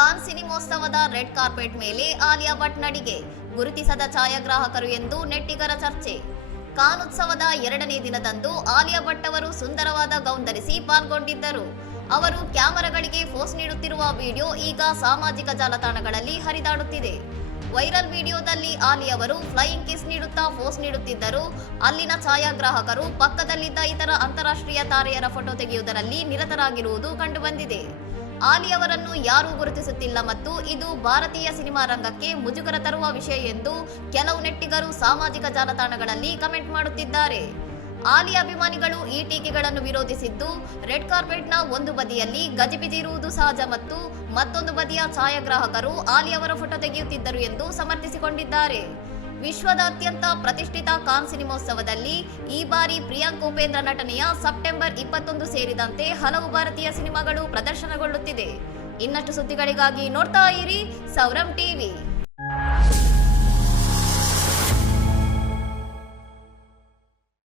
ಕಾನ್ ಸಿನಿಮೋತ್ಸವದ red carpet ಮೇಲೆ ಆಲಿಯಾ ಭಟ್ ನಡಿಗೆ ಗುರುತಿಸದ ಛಾಯಾಗ್ರಾಹಕರು ಎಂದು ನೆಟ್ಟಿಗರ ಚರ್ಚೆ. ಕಾನ್ ಉತ್ಸವದ 2ನೇ ದಿನದಂದು ಆಲಿಯಾ ಭಟ್ ಅವರು ಸುಂದರವಾದ ಗೌನ್ ಧರಿಸಿ ಪಾಲ್ಗೊಂಡಿದ್ದರು. ಅವರು ಕ್ಯಾಮೆರಾಗಳಿಗೆ ಪೋಸ್ ನೀಡುತ್ತಿರುವ ವಿಡಿಯೋ ಈಗ ಸಾಮಾಜಿಕ ಜಾಲತಾಣಗಳಲ್ಲಿ ಹರಿದಾಡುತ್ತಿದೆ. ವೈರಲ್ ವಿಡಿಯೋದಲ್ಲಿ ಆಲಿಯಾ ಅವರು ಫ್ಲೈಯಿಂಗ್ ಕಿಸ್ ನೀಡುತ್ತಾ ಪೋಸ್ ನೀಡುತ್ತಿದ್ದರು. ಅಲ್ಲಿನ ಛಾಯಾಗ್ರಾಹಕರು ಪಕ್ಕದಲ್ಲಿದ್ದ ಇತರ ಅಂತಾರಾಷ್ಟ್ರೀಯ ತಾರೆಯರ ಫೋಟೋ ತೆಗೆಯುವುದರಲ್ಲಿ ನಿರತರಾಗಿರುವುದು ಕಂಡುಬಂದಿದೆ. ಆಲಿಯಾ ಅವರನ್ನು ಯಾರೂ ಗುರುತಿಸುತ್ತಿಲ್ಲ ಮತ್ತು ಇದು ಭಾರತೀಯ ಸಿನಿಮಾ ರಂಗಕ್ಕೆ ಮುಜುಗರ ತರುವ ವಿಷಯ ಎಂದು ಕೆಲವು ನೆಟ್ಟಿಗರು ಸಾಮಾಜಿಕ ಜಾಲತಾಣಗಳಲ್ಲಿ ಕಮೆಂಟ್ ಮಾಡುತ್ತಿದ್ದಾರೆ. ಆಲಿಯಾ ಅಭಿಮಾನಿಗಳು ಈ ಟೀಕೆಗಳನ್ನು ವಿರೋಧಿಸಿದ್ದು, ರೆಡ್ ಕಾರ್ಪೆಟ್ನ ಒಂದು ಬದಿಯಲ್ಲಿ ಗಜಿಬಿಜಿ ಇರುವುದು ಸಹಜ ಮತ್ತು ಮತ್ತೊಂದು ಬದಿಯ ಛಾಯಾಗ್ರಾಹಕರು ಆಲಿಯಾ ಅವರ ಫೋಟೋ ತೆಗೆಯುತ್ತಿದ್ದರು ಎಂದು ಸಮರ್ಥಿಸಿಕೊಂಡಿದ್ದಾರೆ. ವಿಶ್ವದ ಅತ್ಯಂತ ಪ್ರತಿಷ್ಠಿತ ಕಾನ್ ಸಿನಿಮೋತ್ಸವದಲ್ಲಿ ಈ ಬಾರಿ ಪ್ರಿಯಾಂಕ್ ಉಪೇಂದ್ರ ನಟನೆಯ ಸೆಪ್ಟೆಂಬರ್ 21 ಸೇರಿದಂತೆ ಹಲವು ಭಾರತೀಯ ಸಿನಿಮಾಗಳು ಪ್ರದರ್ಶನಗೊಳ್ಳುತ್ತಿದೆ. ಇನ್ನಷ್ಟು ಸುದ್ದಿಗಳಿಗಾಗಿ ನೋಡ್ತಾ ಇರಿ ಸೌರಂ ಟಿವಿ.